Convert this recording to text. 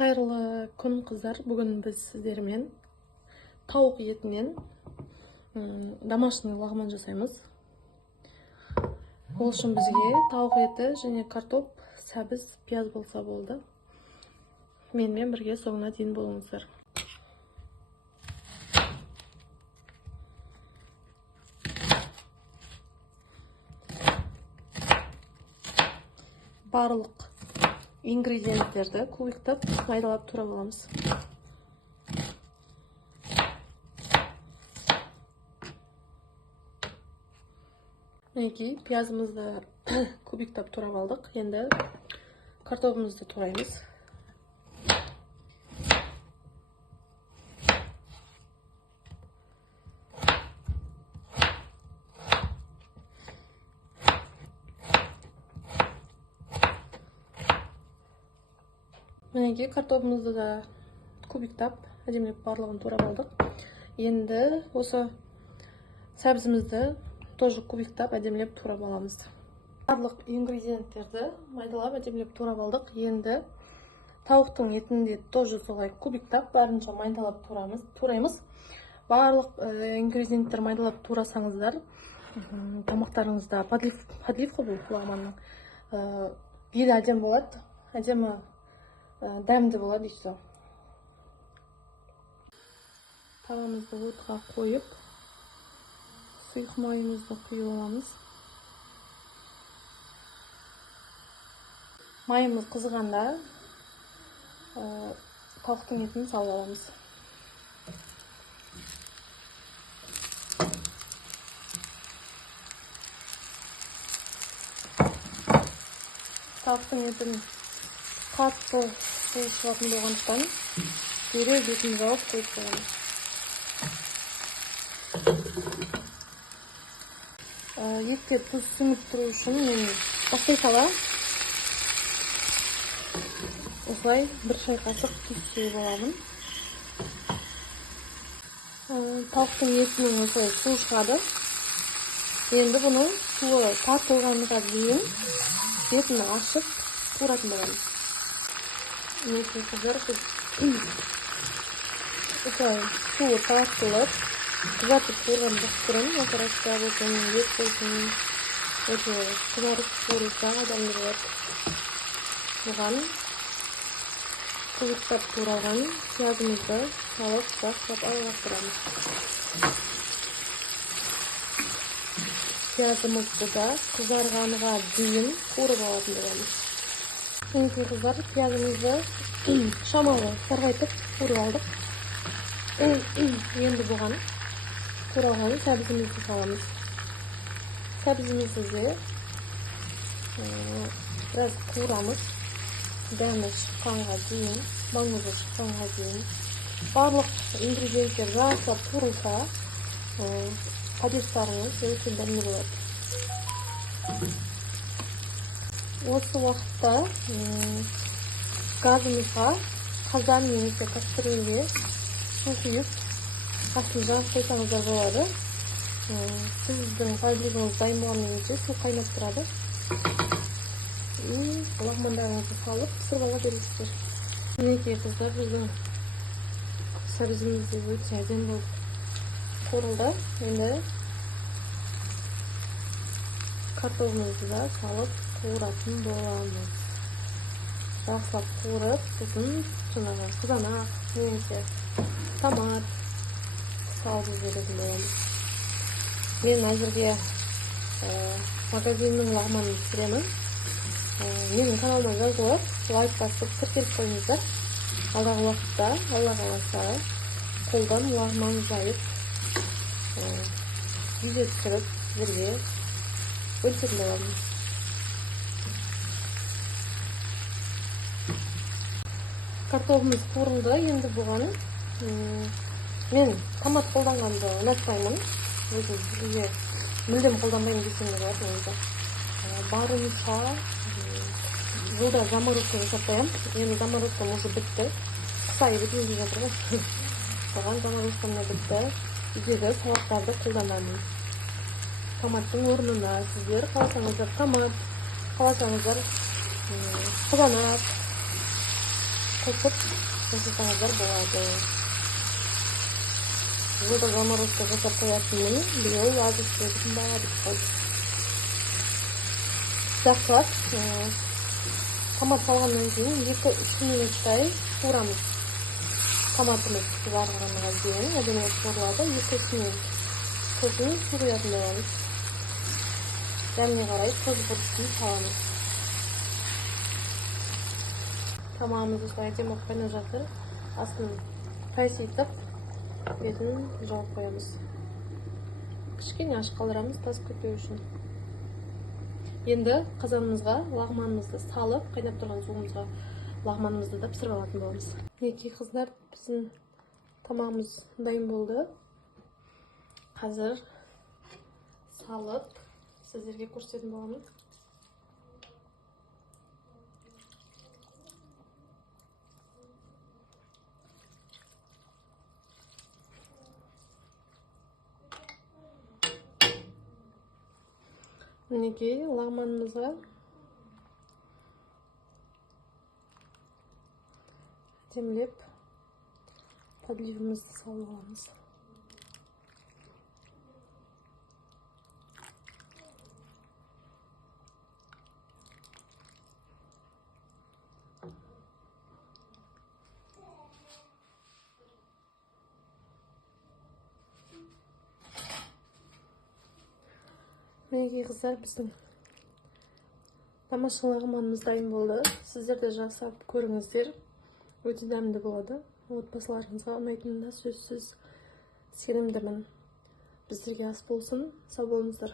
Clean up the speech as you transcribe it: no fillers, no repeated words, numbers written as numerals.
Қайырлы күн қыздар. Бүгін біз сіздермен тауық етінен домашний лагман жасаймыз. Ол үшін бізге тауық еті және картоп, сәбіз, пияз болса болды. Менімен бірге соңына дейін болыңыздар. Барлық ингредиенттерді кубиктап майдалап турап аламыз. Мінекей, пиязымызды кубиктап турап алдық. Енді картопымызды тураймыз. Мінекей, картопымызды да кубиктап, әдемілеп барлығын турап алдық. Енді осы сәбізімізді тоже кубиктап, әдемілеп турап аламыз. Барлық ингредиенттерді майдалап, әдемілеп турап алдық. Енді тауықтың етінде тоже солай кубиктап, барынша майдалап тураймыз. Барлық ингредиенттер майдалап турасаңыздар, тамақтарыңызда подлив қой бұл лагманның. Бері әдем болады, әдемі дәмді болады дейсіз. Тавамызды отқа қойып, сұйық майымызды құйып аламыз. Майымыз қызғанда тауықтың етін салып аламыз. Тауықтың етін қатты шығатын болғандықтан дереу бетін жауып қойып қоямыз. Етке тұз сіңіп тұру үшін мен бастай сала осылай бір шай қасық тұз сүйіп аламын. Тауықтың етінің осылай суы шығады. Енді бұның суы тартылғанға дейін бетін ашып туратын боламыз. Мінекей қыздар, осылай суы тартылып, қызартып турған бақтырын, операция болсын, ет болсын, өте қызарып турылса адамды болады. Бұған кубиктап туралған пиязымызды салып, жақсылап араластырамыз. Пиязымызды да қызарғанға дейін турып алатын боламыз. Мінекей қыздар, пиязымызды шамалы сарғайтып турып алдық. Енді бұған туралған сәбізімізді саламыз. Сәбізімізді де біраз қуырамыз. Дәмі шыққанға дейін, маңызы шыққанға дейін. Барлық ингредиенттер жақсылап турылса, подливтарыңыз өте дәмді болады. Осы уақытта газымызға қазан немесе кастрюльге су құйып, астын жағып қойсаңыздар болады. Сіздің подливіңіз дайын болғаннан кейін су қайнап тұрады. Лагмандарыңызды салып пісіріп ала бересіздер. Мінекей қыздар, біздің сәбізімізді өте әдемі болып қуырылды. Енді картопымызды да салып қуыратын боламыз. Жақсылап қуырып, сосын жаңағы қызанақ немесе томат салып жіберетін боламыз. Мен әзірге магазиннің лагманын пісіремін. Менің каналыма жазылып, лайк басып тіркеліп қойыңыздар. Алдағы уақытта, Алла қаласа, қолдан лагман жайып, видео түсіріп, сіздерге бөлісетін боламын. Картопымыз қуырылды. Енді бұған мен томат қолданғанды ұнатпаймын. Өзге мүлдем қолданбаймын десем де болады негізі. Барынша жылда заморозка жасап қоямын. Енді заморозкам уже бітті. Қысай бітейін деп жатыр ғой. Соған заморозкам да бітті. Үйдегі салаттарды қолданамын. Томаттың орнына сіздер қаласаңыздар томат, қаласаңыздар қызанақ, қосып жасасаңыздар болады. Жылда заморозка жасап қоятынмын, биыл азық түлігім баға бітіп қалды. Жақсылап томат салғаннан кейін 2-3 минуттай турамыз. Томатымыз қызарғанға дейін әдемі қуырылады. 2-3 минут сосын су құятын боламыз. Дәміне қарай тұз бұрышын саламыз. Тамағымыз осылай әдемі қайнап жатыр. Астын қайситып, бетін жауып қоямыз. Кішкене ашық қалдырамыз, тас кетпеу үшін. Енді қазанымызға лағманымызды салып, қайнап тұрған суымызға лағманымызды да пісіріп алатын боламыз. Мінекей қыздар, біздің тамағымыз дайын болды. Қазір салып сіздерге көрсететін боламыз. Мінекей лағманымызға әдемілеп подливымызды салып аламыз. Мінекей қыздар, біздің тамаша лағманымыз дайын болды. Сіздер де жасап көріңіздер. Өте дәмді болады. Отбасыларыңызға ұнайтынына сөзсіз сенімдімін. Біздерге ас болсын. Сау болыңыздар.